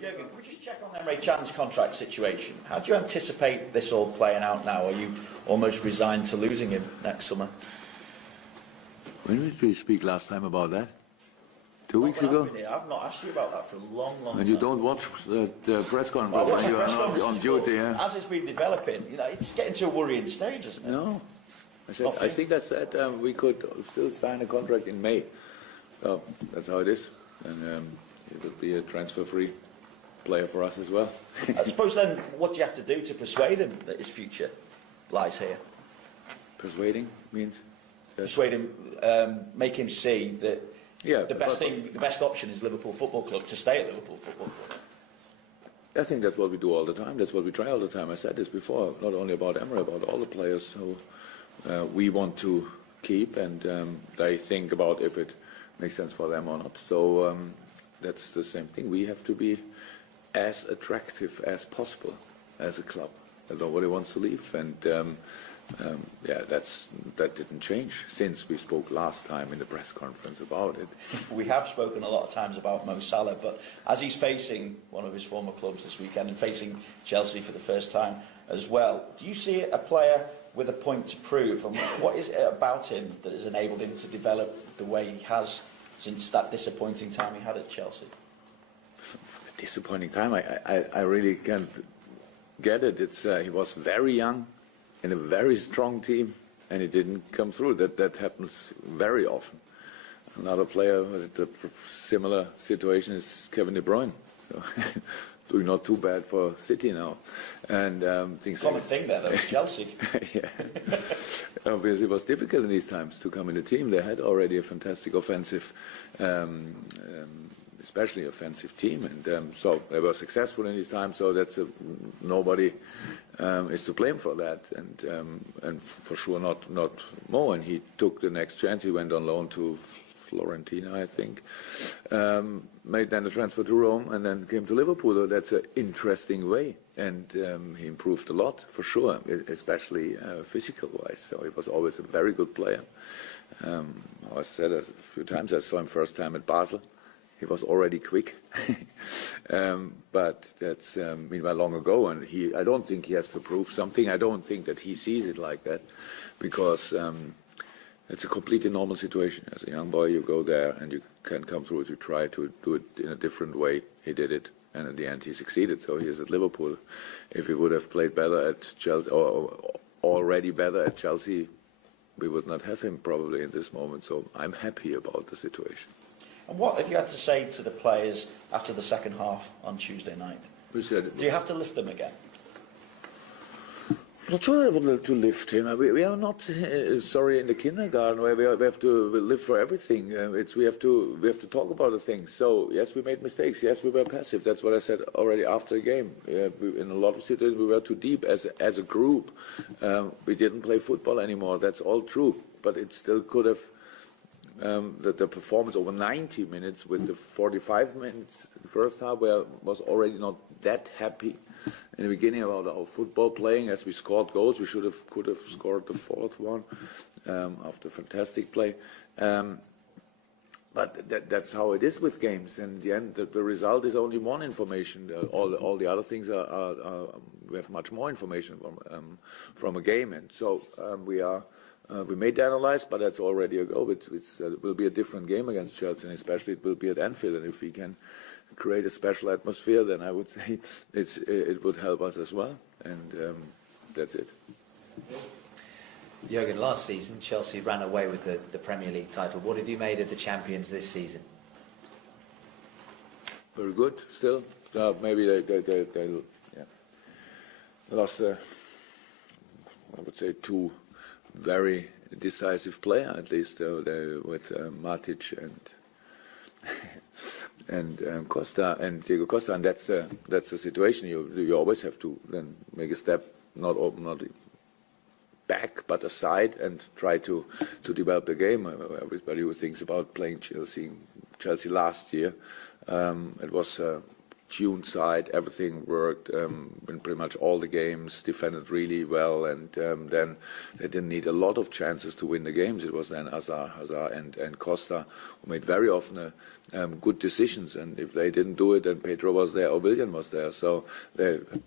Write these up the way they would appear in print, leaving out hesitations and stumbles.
Juergen, can we just check on Emre Can's contract situation? How do you anticipate this all playing out now? Are you almost resigned to losing him next summer? When did we speak last time about that? 2 weeks ago? I've not asked you about that for a long time. And you don't watch the press conference when you're on duty, yeah? As it's been developing, it's getting to a worrying stage, isn't it? No. I think I said we could still sign a contract in May. So that's how it is. And it would be a transfer-free player for us as well. I suppose then, what do you have to do to persuade him that his future lies here? Persuading means? Persuade him, make him see that the best option is Liverpool Football Club, to stay at Liverpool Football Club. I think that's what we do all the time. That's what we try all the time. I said this before, not only about Emre, about all the players who we want to keep, and they think about if it makes sense for them or not. So that's the same thing. We have to be as attractive as possible as a club. Nobody wants to leave, and that didn't change since we spoke last time in the press conference about it. We have spoken a lot of times about Mo Salah, but as he's facing one of his former clubs this weekend and facing Chelsea for the first time as well, do you see a player with a point to prove, and what is it about him that has enabled him to develop the way he has since that disappointing time he had at Chelsea? Disappointing time? I really can't get it. It's he was very young in a very strong team, and it didn't come through. That happens very often. Another player with a similar situation is Kevin De Bruyne. So, doing not too bad for City now, and things. Common thing there, though, Chelsea. Yeah, obviously it was difficult in these times to come in the team. They had already a fantastic offensive, especially offensive team, and so they were successful in these times. So that's nobody is to blame for that, and for sure not Mo. And he took the next chance. He went on loan to Florentina, I think, made then the transfer to Rome, and then came to Liverpool. That's an interesting way, and he improved a lot for sure, especially physical-wise. So he was always a very good player. I said a few times, I saw him first time at Basel. He was already quick, but that's meanwhile long ago, and I don't think he has to prove something. I don't think that he sees it like that, because it's a completely normal situation. As a young boy, you go there and you can come through. You try to do it in a different way. He did it, and in the end, he succeeded. So he is at Liverpool. If he would have played better at Chelsea, or already better at Chelsea, we would not have him probably in this moment. So I'm happy about the situation. And what have you had to say to the players after the second half on Tuesday night? We said, do you have to lift them again? Not sure I would to lift him. We are not sorry in the kindergarten where we have to live for everything. We have to talk about the things. So yes, we made mistakes. Yes, we were passive. That's what I said already after the game. In a lot of situations, we were too deep as a group. We didn't play football anymore. That's all true. But it still could have. The performance over 90 minutes with the 45 minutes the first half, where I was already not that happy in the beginning about our football playing. As we scored goals, we could have scored the fourth one after fantastic play. But that's how it is with games. And in the end, the result is only one information. All the other things are we have much more information from a game, and so we made the analyze, but that's already a go. It will be a different game against Chelsea, and especially it will be at Anfield. And if we can create a special atmosphere, then I would say it would help us as well. And that's it. Juergen, last season Chelsea ran away with the Premier League title. What have you made of the champions this season? Very good. Still, maybe they lost. I would say two very decisive player, at least with Matic and Costa and Diego Costa, and that's the situation. You always have to then make a step, not back but aside, and try to develop the game. Everybody who thinks about playing Chelsea last year, it was tuned side. Everything worked in pretty much all the games, defended really well, and then they didn't need a lot of chances to win the games. It was then Hazard and Costa who made very often good decisions, and if they didn't do it, then Pedro was there or Willian was there. So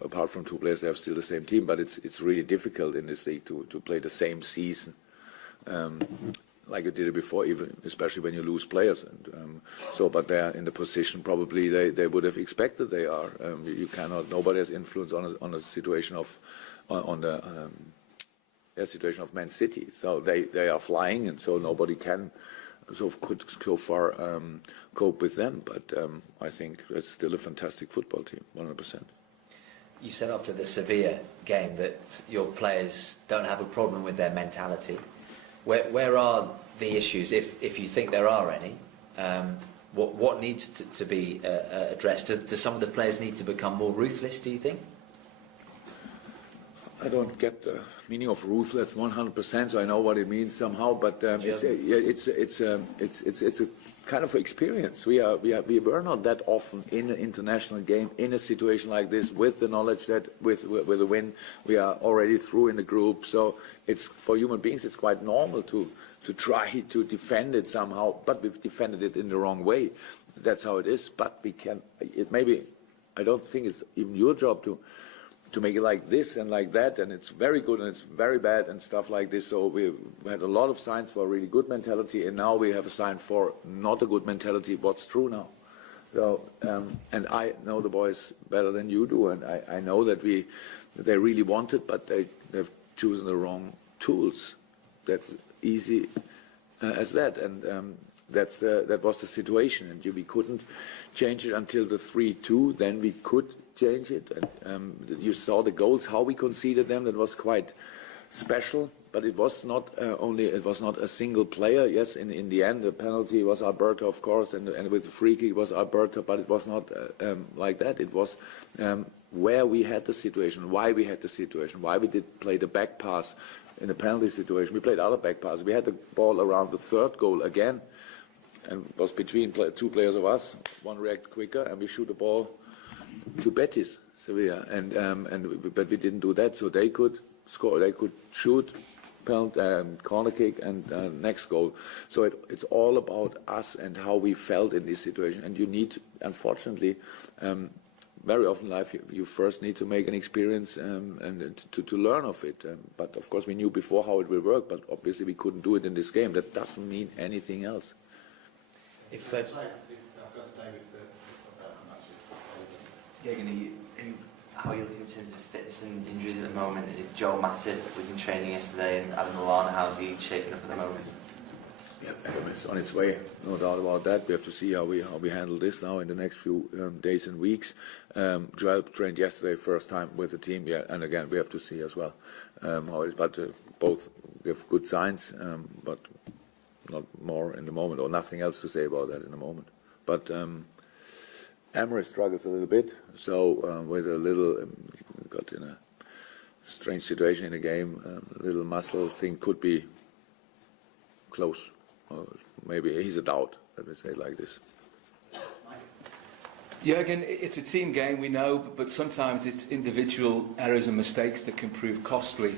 apart from two players, they have still the same team, but it's really difficult in this league to play the same season. Like you did it before, even especially when you lose players, and but they're in the position probably they would have expected they are. You cannot. Nobody has influence on a situation of situation of Man City. So they are flying, and so nobody can could so far cope with them. But I think it's still a fantastic football team, 100%. You said after the Sevilla game that your players don't have a problem with their mentality. Where are the issues, if you think there are any? What needs to be addressed? Do some of the players need to become more ruthless, do you think? I don't get the meaning of ruthless 100%, so I know what it means somehow. But it's a kind of experience. We were not that often in an international game in a situation like this, with the knowledge that with a win we are already through in the group. So it's for human beings it's quite normal to try to defend it somehow, but we've defended it in the wrong way. That's how it is. But we can. I don't think it's even your job to make it like this and like that, and it's very good and it's very bad and stuff like this. So we had a lot of signs for a really good mentality, and now we have a sign for not a good mentality. What's true now? So, and I know the boys better than you do, and I know that they really want it, but they have chosen the wrong tools. That's easy as that, and that was the situation, and we couldn't change it until the 3-2. Then we could change it, and you saw the goals, how we conceded them. That was quite special, but it was not it was not a single player. Yes, in the end the penalty was Alberto, of course, and with the free kick it was Alberto, but it was not like that. It was where we had the situation, why we had the situation, why we did play the back pass in the penalty situation. We played other back passes. We had the ball around the third goal again, and it was between two players of us. One reacted quicker, and we shoot the ball to Betis, Sevilla, but we didn't do that. So they could score, they could shoot, penalty, corner kick, and next goal. So it's all about us and how we felt in this situation. And you need, unfortunately, very often in life, you first need to make an experience and to learn of it. But of course, we knew before how it will work. But obviously, we couldn't do it in this game. That doesn't mean anything else. Juergen, how are you looking in terms of fitness and injuries at the moment? Joe Matip was in training yesterday, and Adam Lallana, how's he shaping up at the moment? Yeah, Adam is on its way, no doubt about that. We have to see how we handle this now in the next few days and weeks. Joel trained yesterday, first time with the team, yeah, and again we have to see as well how it is. But both give good signs, but not more in the moment, or nothing else to say about that in the moment. But Emery struggles a little bit, so with a little got in a strange situation in the game. A little muscle thing could be close. Maybe he's a doubt. Let me say it like this. Yeah, again, it's a team game, we know, but sometimes it's individual errors and mistakes that can prove costly.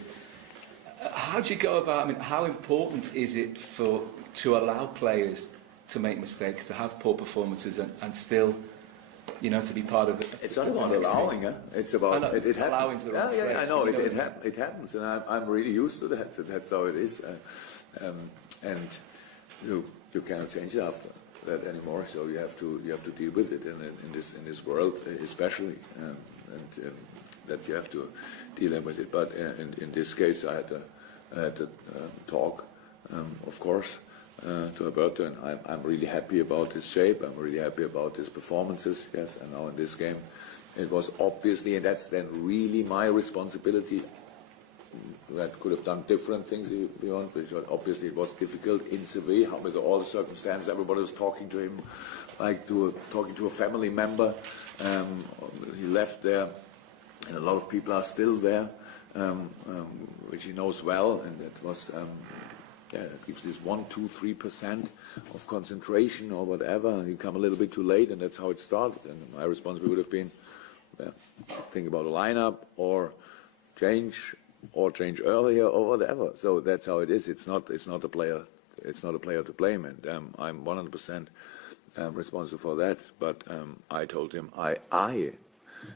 How do you go about? I mean, how important is it to allow players to make mistakes, to have poor performances, and still, to be part of it? It's not about allowing, it's about it allowing happens. to the wrong Yeah, I know it happens, and I'm really used to that. That's how it is, and you cannot change it after that anymore. So you have to deal with it in this world, especially, and that you have to deal with it. But in this case, I had to talk, of course, to Alberto, and I'm really happy about his shape. I'm really happy about his performances. Yes, and now in this game, it was obviously, and that's then really my responsibility. That could have done different things if you want, but obviously it was difficult in Sevilla with all the circumstances. Everybody was talking to him like talking to a family member. He left there, and a lot of people are still there, which he knows well, and that was gives this 1, 2, 3% of concentration or whatever, and you come a little bit too late, and that's how it started. And my response would have been, think about a lineup or change earlier or whatever. So that's how it is. It's not a player. It's not a player to blame, and I'm 100% responsible for that. But I told him I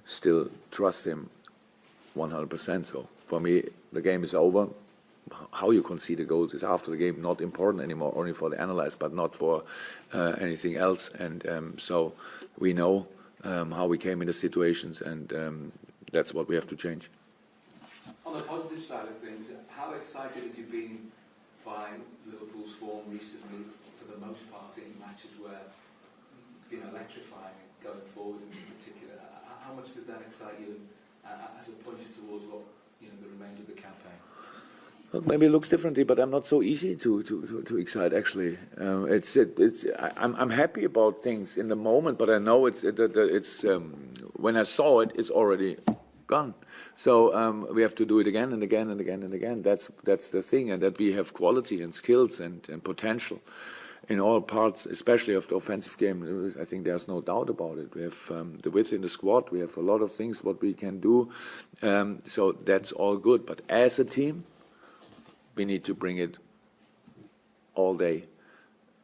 still trust him 100%. So for me, the game is over. How you concede the goals is after the game not important anymore, only for the analyst, but not for anything else. And so we know how we came into situations, and that's what we have to change. On the positive side of things, how excited have you been by Liverpool's form recently, for the most part, in matches where it's been electrifying going forward in particular? How much does that excite you as a pointer towards what, the remainder of the campaign? Look, maybe it looks differently, but I'm not so easy to excite. Actually, I'm happy about things in the moment, but I know it's when I saw it, it's already gone. So we have to do it again and again and again and again. That's the thing, and that we have quality and skills and potential in all parts, especially of the offensive game. I think there's no doubt about it. We have the width in the squad. We have a lot of things what we can do. So that's all good. But as a team, we need to bring it all day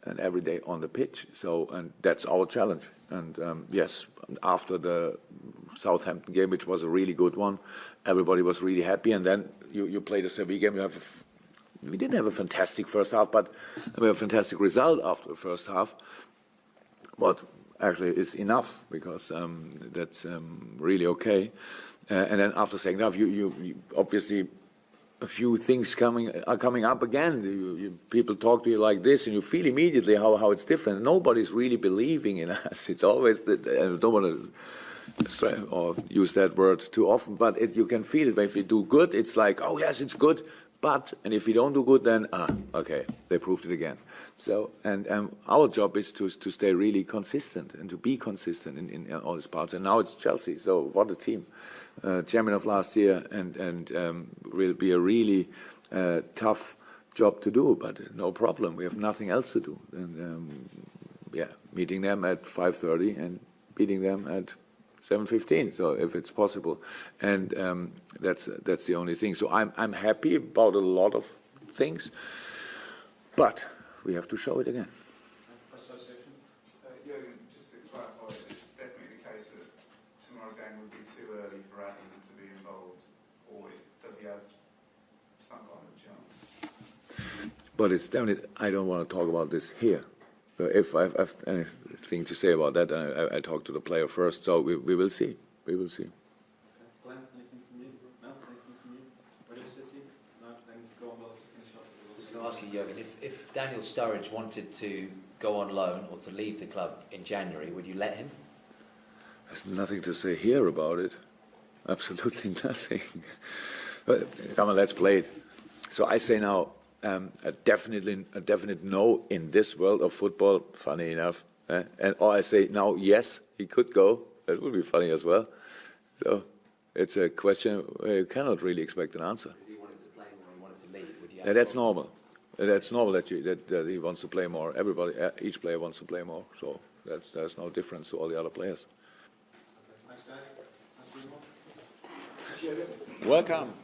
and every day on the pitch. So, and that's our challenge. And yes, after the Southampton game, which was a really good one, everybody was really happy. And then you play the Sevilla game. We didn't have a fantastic first half, but we have a fantastic result after the first half. What actually is enough, because that's really okay. And then after second half, you obviously, a few things are coming up again. People talk to you like this, and you feel immediately how it's different. Nobody's really believing in us. It's always that, I don't want to or use that word too often, but you can feel it. If you do good, it's like, oh yes, it's good. And if you don't do good, then okay, they proved it again. So, and our job is to stay really consistent and to be consistent in all these parts. And now it's Chelsea. So what a team! Champion of last year, and will be a really tough job to do. But no problem. We have nothing else to do. And meeting them at 5:30 and beating them at 7:15, so if it's possible, and that's the only thing. So I'm happy about a lot of things, but we have to show it again. Association. Jurgen, just to clarify, it's definitely the case that tomorrow's game would be too early for Adam to be involved, or does he have some kind of chance? But it's definitely, I don't want to talk about this here. So if I have anything to say about that, I talk to the player first. So we will see. We will see. Glenn, anything from you? No, anything from you? Radio City? No, then go on well to finish off. I was going to ask you, Jurgen, if Daniel Sturridge wanted to go on loan or to leave the club in January, would you let him? There's nothing to say here about it. Absolutely nothing. But come on, let's play it. So I say now, a definite no in this world of football. Funny enough, or I say now yes, he could go. That would be funny as well. So it's a question where you cannot really expect an answer. If he wanted to play more, he wanted to leave, would you? That's normal. That's normal that he wants to play more. Everybody, each player wants to play more. So there's no difference to all the other players. Okay, thanks, guys. Welcome.